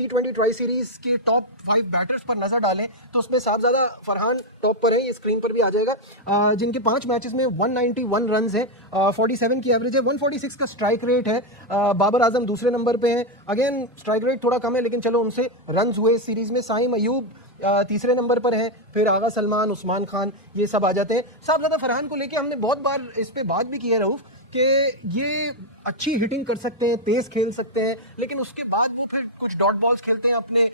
T20 tri series की top 5 batters पर नजर डालें तो उसमें साहबजादा फरहान टॉप पर है, ये स्क्रीन पर भी आ जाएगा, जिनके 5 मैचेस में 191 रन्स है, 47 की एवरेज है, 146 का स्ट्राइक रेट है। बाबर आजम दूसरे नंबर पे हैं, अगेन स्ट्राइक रेट थोड़ा कम है लेकिन चलो उनसे रन्स हुए इस सीरीज में। साइम अयूब तीसरे नंबर पर हैं, फिर आगा सलमान, उस्मान खान, ये सब आ जाते हैं। साहबजादा फरहान को लेके हमने बहुत बार इस पे बात भी की है रऊफ कि ये अच्छी हिटिंग कर सकते हैं, तेज खेल सकते हैं, लेकिन उसके बाद वो फिर कुछ डॉट बॉल्स खेलते हैं, अपने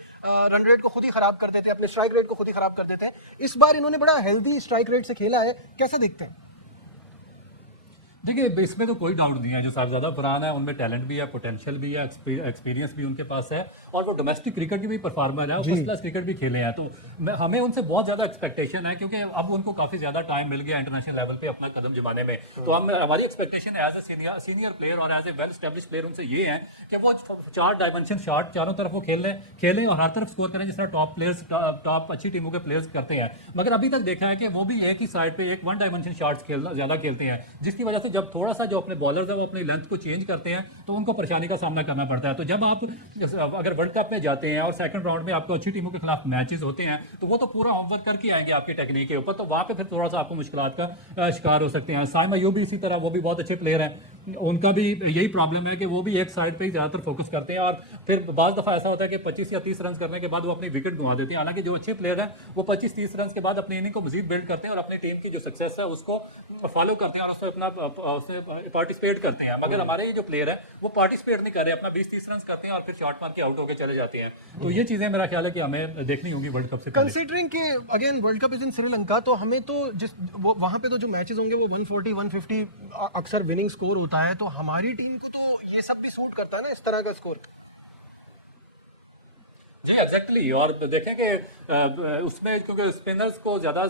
रन रेट को खुद ही खराब कर देते हैं, अपने स्ट्राइक रेट को खुद ही खराब कर देते हैं। इस बार इन्होंने बड़ा हेल्दी स्ट्राइक रेट से खेला है, कैसे देखते हैं? देखिए, इसमें तो कोई डाउट नहीं है, जो साहबजादा फरहान है उनमें टैलेंट भी है, पोटेंशियल भी है, एक्सपीरियंस भी उनके पास है, और वो डोमेस्टिक क्रिकेट की भी परफॉर्मर है, फर्स्ट क्लास क्रिकेट भी खेले हैं। तो हमें उनसे बहुत ज़्यादा एक्सपेक्टेशन है, क्योंकि अब उनको काफ़ी ज़्यादा टाइम मिल गया इंटरनेशनल लेवल पे अपना कदम जमाने में। तो हमारी expectation as a senior player और as a well established player उनसे ये है कि वो 4 डायमेंशन शॉट चारों तरफ वो खेलें और हर तरफ स्कोर करें, जिस तरह टॉप अच्छी टीमों के प्लेयर्स करते हैं। मगर अभी तक देखा है कि वो भी एक ही साइड पे एक 1 डायमेंशन शॉट्स खेलना ज़्यादा खेलते हैं, जिसकी वजह से जब थोड़ा सा जो अपने बॉलर्स है वो अपनी लेंथ को चेंज करते हैं तो उनको परेशानी का सामना करना पड़ता है। तो जब आप अगर वर्ल्ड कप में जाते हैं और सेकंड राउंड में आपको अच्छी टीमों के खिलाफ मैचेस होते हैं तो वो तो पूरा ऑब्जर्व करके आएंगे आपकी टेक्निक के ऊपर, तो वहाँ पे फिर थोड़ा सा आपको मुश्किलात का शिकार हो सकते हैं। साइम अयूब भी इसी तरह, वो भी बहुत अच्छे प्लेयर हैं, उनका भी यही प्रॉब्लम है कि वो भी एक साइड पे ही ज़्यादातर फोकस करते हैं, और फिर बाज़ दफ़ा ऐसा होता है कि 25 या 30 रन करने के बाद वो अपनी विकेट गंवा देते हैं। हालांकि जो अच्छे प्लेयर हैं वो 25-30 रन के बाद अपनी इनिंग को मजीद बिल्ड करते हैं और अपनी टीम की जो सक्सेस है उसको फॉलो करते हैं और उसमें अपना पार्टिसिपेट करते हैं। मगर हमारे ये जो प्लेयर है वो पार्टिसिपेट नहीं कर रहे, अपना 20-30 रन करते हैं और फिर शॉट मार के आउट होकर चले जाते हैं। तो ये चीज़ें मेरा ख्याल है कि हमें देखनी होगी वर्ल्ड कप से पहले। कंसीडरिंग कि again world cup is in Sri Lanka, तो हमें तो वहां पे तो जो मैचेस होंगे वो 140-150 अक्सर विनिंग स्कोर होता है, तो हमारी टीम को तो ये सब भी सूट करता है ना, इस तरह का स्कोर। जी एग्जैक्टली, और देखें कि उसमें क्योंकि स्पिनर्स को ज़्यादा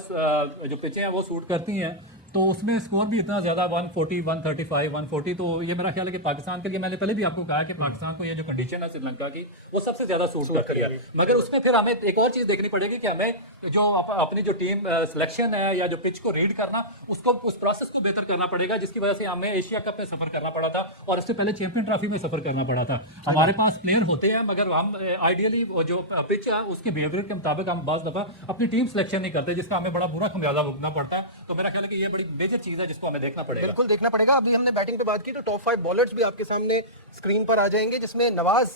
जो पिचें हैं वो सूट करती हैं, तो उसमें स्कोर भी इतना ज़्यादा 140, 135, 140, तो ये मेरा ख्याल है कि पाकिस्तान के लिए, मैंने पहले भी आपको कहा कि पाकिस्तान को ये जो कंडीशन है श्रीलंका की वो सबसे ज़्यादा सूट करती है। मगर उसमें फिर हमें एक और चीज़ देखनी पड़ेगी कि हमें जो अपनी जो टीम सिलेक्शन है या जो पिच को रीड करना, उसको उस प्रोसेस को बेहतर करना पड़ेगा, जिसकी वजह से हमें एशिया कप में सफ़र करना पड़ा था और उससे पहले चैंपियन ट्रॉफी में सफ़र करना पड़ा था। हमारे पास प्लेयर होते हैं मगर हम आइडियली जो पिच है उसके बिहेवियर के मुताबिक हम बाज़ दफ़ा अपनी टीम सिलेक्शन नहीं करते, जिसका हमें बड़ा बुरा खमियाजा भुगतना पड़ता है। तो मेरा ख्याल है कि ये बड़ी मेजर चीज़ है जिसको हमें देखना पड़ेगा। बिल्कुल देखना पड़ेगा। अभी हमने बैटिंग पे बात की तो टॉप 5 बॉलर्स भी आपके सामने स्क्रीन पर आ जाएंगे, जिसमें नवाज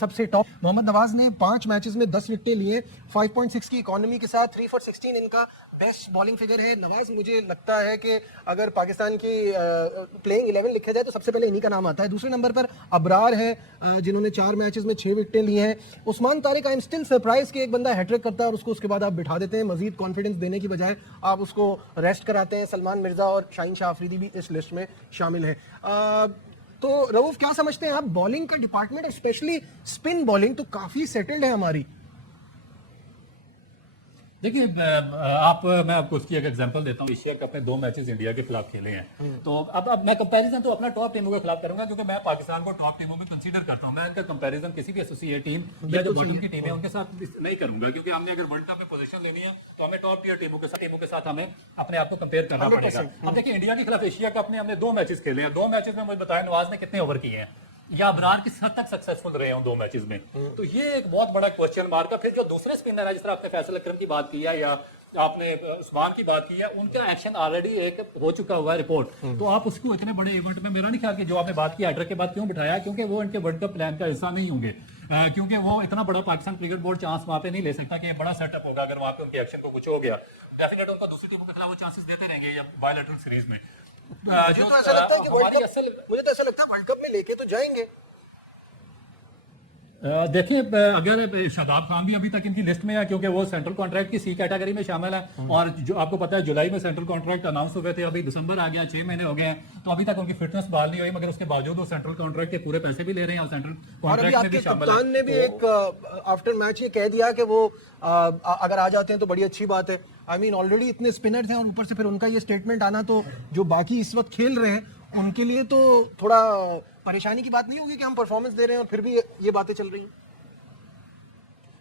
सबसे टॉप। मोहम्मद नवाज ने 5 मैचेस में 10 विकेटें लिए, 5.6 की इकोनॉमी के साथ, 3 for 16 इनका बेस्ट बॉलिंग फिगर है। नवाज, मुझे लगता है कि अगर पाकिस्तान की प्लेइंग 11 लिखा जाए तो सबसे पहले इन्हीं का नाम आता है। दूसरे नंबर पर अबरार है, जिन्होंने 4 मैचेस में 6 विकेटें ली हैं। Usman Tariq, I am still surprise कि एक बंदा हैट्रिक करता है और उसको उसके बाद आप बिठा देते हैं, मजीद कॉन्फिडेंस देने की बजाय आप उसको रेस्ट कराते हैं। सलमान मिर्जा और शाहीन शाह अफरीदी भी इस लिस्ट में शामिल है। तो रऊफ, क्या समझते हैं आप, बॉलिंग का डिपार्टमेंट स्पेशली स्पिन बॉलिंग तो काफी सेटल्ड है हमारी? देखिए, मैं आपको उसकी एक एग्जांपल देता हूँ। एशिया कप में 2 मैचेस इंडिया के खिलाफ खेले हैं, तो अब मैं कंपैरिजन तो अपना टॉप टीमों के खिलाफ करूंगा, क्योंकि मैं पाकिस्तान को टॉप टीमों में कंसीडर करता हूँ। मैं इनका कंपैरिजन किसी भी एसोसिएट टीम या जो बॉटम की टीम है उनके साथ नहीं करूंगा, क्योंकि हमने अगर वर्ल्ड कप में पोजीशन लेनी है तो हमें टॉप टीयर टीमों के साथ हमें अपने आप को कंपेयर करना पड़ेगा। अब देखिए, इंडिया के खिलाफ एशिया कप में हमने 2 मैचेस खेले हैं। 2 मैचेस में मुझे बताया नवाज ने कितने ओवर किए हैं या अबरार किस हद तक सक्सेसफुल रहे हैं 2 मैचेस में, तो ये एक बहुत बड़ा क्वेश्चन मार्क है। फिर जो दूसरे स्पिनर है, जिस तरह आपने फैसल अकरम की बात की है या आपने उस्मान की बात की है, उनका एक्शन ऑलरेडी एक हो चुका हुआ है रिपोर्ट, तो आप उसको इतने बड़े इवेंट में, मेरा नहीं ख्याल कि जो आपने बात की हैट्रिक के बाद क्यों बिठाया, क्योंकि वो इनके वर्ल्ड कप प्लान का हिस्सा नहीं होंगे, क्योंकि वो इतना बड़ा पाकिस्तान क्रिकेट बोर्ड चांस वहाँ पे नहीं ले सकता कि ये बड़ा सेटअप होगा। अगर वहाँ पे उनके एक्शन को कुछ हो गया, डेफिनेट उनका दूसरी टीमों के खिलाफ वो चांसेस देते रहेंगे या बायलैटरल सीरीज में। मुझे तो ऐसा लगता है कि वर्ल्ड कप में लेके तो जाएंगे। देखिए, अगर शादाब खान भी अभी तक इनकी लिस्ट में है, क्योंकि वो सेंट्रल कॉन्ट्रैक्ट की सी कैटेगरी में शामिल है, और जो आपको पता है जुलाई में सेंट्रल कॉन्ट्रैक्ट अनाउंस हुए थे, अभी दिसंबर आ गया, 6 महीने हो गए हैं, तो अभी तक उनकी फिटनेस बहाल नहीं हुई, मगर उसके बावजूद वो सेंट्रल कॉन्ट्रैक्ट के पूरे पैसे भी ले रहे हैं और सेंट्रल कॉन्ट्रैक्ट में भी शामिल है। कप्तान ने भी एक आफ्टर मैच ये कह दिया कि वो अगर आ जाते हैं तो बड़ी अच्छी बात है। आई मीन ऑलरेडी इतने स्पिनर थे और ऊपर से फिर उनका ये स्टेटमेंट आना, तो जो बाकी इस वक्त खेल रहे हैं उनके लिए तो थोड़ा परेशानी की बात नहीं होगी कि हम परफॉर्मेंस दे रहे हैं और फिर भी ये बातें चल रही हैं।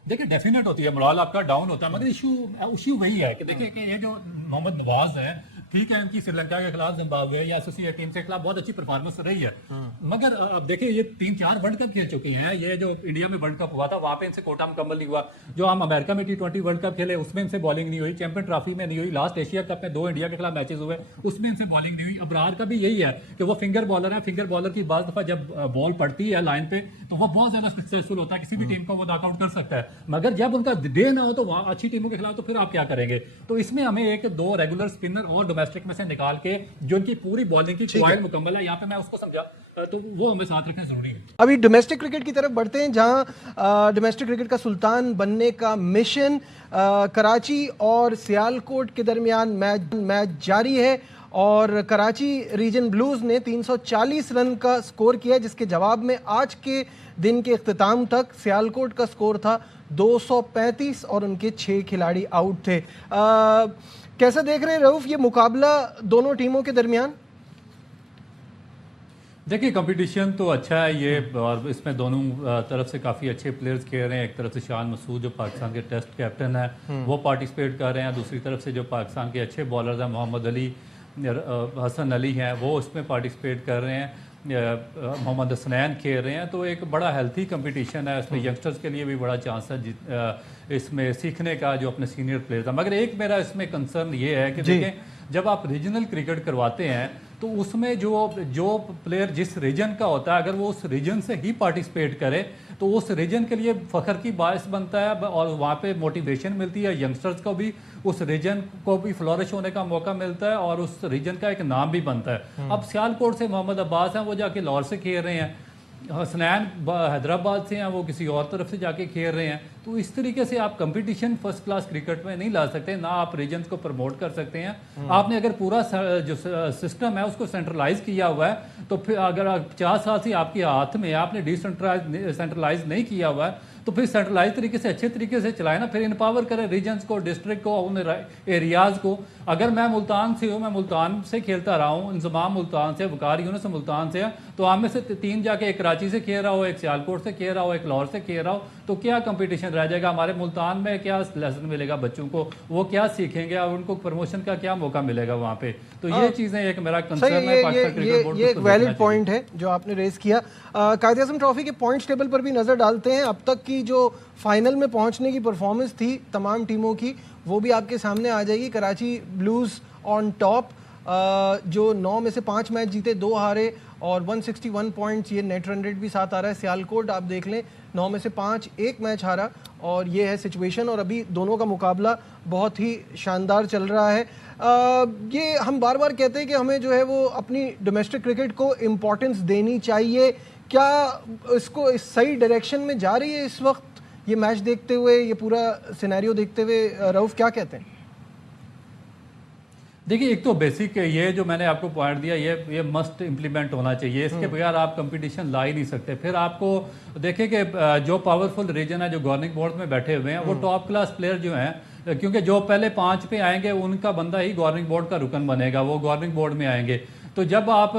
देखिए, डेफिनेट होती है, मोरल आपका डाउन होता है, मगर इशू वही है कि देखिए कि ये जो मोहम्मद नवाज है, ठीक है, इनकी श्रीलंका के खिलाफ, जिम्बाब्वे या एसोसिएट टीम के खिलाफ बहुत अच्छी परफॉर्मेंस रही है, मगर अब देखिए ये 3-4 वर्ल्ड कप खेल चुके हैं। ये जो इंडिया में वर्ल्ड कप हुआ था वहां पे इनसे कोटा मुकम्मल नहीं हुआ। जो हम अमेरिका में T20 वर्ल्ड कप खेले उसमें इनसे बॉलिंग नहीं हुई, चैंपियन ट्रॉफी में नहीं हुई, लास्ट एशिया कप में 2 इंडिया के खिलाफ मैचेस हुए उसमें इनसे बॉलिंग नहीं हुई। अबरार का भी यही है कि वो फिंगर बॉलर है, फिंगर बॉलर की बात दफा जब बॉल पड़ती है लाइन पे तो वो बहुत ज्यादा सक्सेसफुल होता है, किसी भी टीम को वो नॉकआउट कर सकता है, मगर जब उनका डे ना हो तो वहां अच्छी टीमों के खिलाफ तो फिर आप क्या करेंगे। तो इसमें हमें 1-2 रेगुलर स्पिनर और डोमेस्टिक में से निकाल के जो इनकी पूरी बॉलिंग की क्वालिटी मुकम्मल है, यहाँ पे मैं उसको समझा, तो वो हमें साथ रखना जरूरी है। अभी डोमेस्टिक क्रिकेट की तरफ बढ़ते हैं, जहां डोमेस्टिक क्रिकेट का सुल्तान बनने का मिशन कराची और सियालकोट के दरमियान मैच जारी है और कराची रीजन ब्लूज ने 340 रन का स्कोर किया, जिसके जवाब में आज के दिन के इख्तिताम तक सियालकोट का स्कोर था 235 और उनके 6 खिलाड़ी आउट थे। कैसा देख रहे हैं रऊफ ये मुकाबला दोनों टीमों के दरमियान? देखिए कंपटीशन तो अच्छा है ये, और इसमें दोनों तरफ से काफ़ी अच्छे प्लेयर्स खेल रहे हैं। एक तरफ से शान मसूद जो पाकिस्तान के टेस्ट कैप्टन है वो पार्टिसिपेट कर रहे हैं, दूसरी तरफ से जो पाकिस्तान के अच्छे बॉलर्स हैं मोहम्मद अली, हसन अली हैं, वो उसमें पार्टिसिपेट कर रहे हैं, मोहम्मद हसनैन खेल रहे हैं। तो एक बड़ा हेल्थी कंपटीशन है, इसमें यंगस्टर्स के लिए भी बड़ा चांस है इसमें सीखने का जो अपने सीनियर प्लेयर्स हैं। मगर एक मेरा इसमें कंसर्न ये है कि देखें जब आप रीजनल क्रिकेट करवाते हैं तो उसमें जो प्लेयर जिस रीजन का होता है अगर वो उस रीजन से ही पार्टिसिपेट करे तो उस रीजन के लिए फ़ख्र की बायस बनता है और वहाँ पे मोटिवेशन मिलती है, यंगस्टर्स को भी उस रीजन को भी फ्लोरिश होने का मौका मिलता है और उस रीजन का एक नाम भी बनता है। अब सियालकोट से मोहम्मद अब्बास हैं, वो जाके लाहौर से खेल रहे हैं, हसनैन हैदराबाद से हैं, वो किसी और तरफ से जाके खेल रहे हैं। तो इस तरीके से आप कंपटीशन फर्स्ट क्लास क्रिकेट में नहीं ला सकते, ना आप रीजन्स को प्रमोट कर सकते हैं। आपने अगर पूरा जो सिस्टम है उसको सेंट्रलाइज किया हुआ है तो फिर अगर 50 साल से आपके हाथ में आपने सेंट्रलाइज नहीं किया हुआ है तो फिर सेंट्रलाइज तरीके से अच्छे तरीके से चलाए ना, फिर इम्पावर करें रीजन्स को, डिस्ट्रिक्ट को, उन एरियाज़ को। अगर मैं मुल्तान से हूँ, मैं मुल्तान से खेलता रहा हूँ, इंजमाम मुल्तान से, वकार यूनुस से मुल्तान से है, तो आप में से 3 जाके एक कराची से खेल रहा हो, एक सियालकोट से खेल रहा हो, एक लाहौर से खेल रहा हो, तो क्या कंपटीशन रह जाएगा? हमारे मुल्तान में क्या लेसन मिलेगा बच्चों को, वो क्या सीखेंगे और उनको प्रमोशन का क्या मौका मिलेगा वहाँ पे? तो ये चीज़ें एक मेरा कंसर्न है पाकिस्तान क्रिकेट बोर्ड को। ये एक वैलिड पॉइंट है जो आपने रेज किया। कायद आज़म ट्रॉफी के पॉइंट्स टेबल पर भी नजर डालते हैं। अब तक की जो फाइनल में पहुंचने की परफॉर्मेंस थी तमाम टीमों की वो भी आपके सामने आ जाएगी। कराची ब्लूज ऑन टॉप, जो 9 में से 5 मैच जीते, 2 हारे और 161 पॉइंट्स, ये नेट रन रेट भी साथ आ रहा है। सियालकोट आप देख लें 9 में से 5, 1 मैच हारा और ये है सिचुएशन, और अभी दोनों का मुकाबला बहुत ही शानदार चल रहा है। ये हम बार बार कहते हैं कि हमें जो है वो अपनी डोमेस्टिक क्रिकेट को इम्पोर्टेंस देनी चाहिए, क्या इसको इस सही डायरेक्शन में जा रही है इस वक्त ये मैच देखते हुए, ये पूरा सिनेरियो देखते हुए? रऊफ क्या कहते हैं? देखिए एक तो बेसिक ये जो मैंने आपको पॉइंट दिया ये मस्ट इम्प्लीमेंट होना चाहिए, इसके बगैर आप कंपटीशन ला ही नहीं सकते। फिर आपको देखें कि जो पावरफुल रीजन है जो गवर्निंग बोर्ड में बैठे हुए हैं वो टॉप क्लास प्लेयर जो हैं, क्योंकि जो पहले 5 पे आएंगे उनका बंदा ही गवर्निंग बोर्ड का रुकन बनेगा, वो गवर्निंग बोर्ड में आएंगे। तो जब आप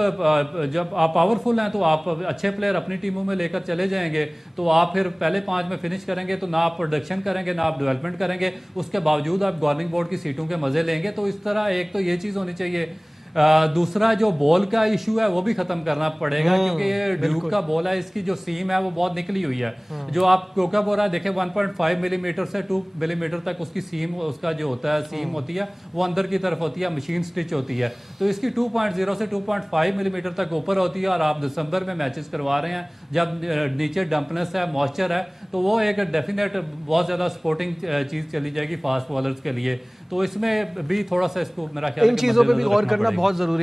पावरफुल हैं तो आप अच्छे प्लेयर अपनी टीमों में लेकर चले जाएंगे, तो आप फिर पहले 5 में फिनिश करेंगे तो ना आप प्रोडक्शन करेंगे ना आप डेवलपमेंट करेंगे, उसके बावजूद आप गवर्निंग बोर्ड की सीटों के मजे लेंगे। तो इस तरह एक तो ये चीज़ होनी चाहिए। दूसरा जो बॉल का इशू है वो भी खत्म करना पड़ेगा, क्योंकि ये ड्यूक का बॉल है, इसकी जो सीम है वो बहुत निकली हुई है। जो आप कोका बोरा देखें 1.5 मिलीमीटर से 2 मिलीमीटर तक उसकी सीम, उसका जो होता है सीम होती है वो अंदर की तरफ होती है, मशीन स्टिच होती है। तो इसकी 2.0 से 2.5 मिलीमीटर तक ऊपर होती है, और आप दिसंबर में मैचेस करवा रहे हैं जब नीचे डंपनेस है, मॉइस्चर है, तो वो एक डेफिनेट बहुत ज़्यादा सपोर्टिंग चीज़ चली जाएगी फास्ट बॉलर्स के लिए। तो इसमें भी थोड़ा सा इसको मेरा ख्याल है इन चीज़ों पर भी गौर करना बहुत ज़रूरी है।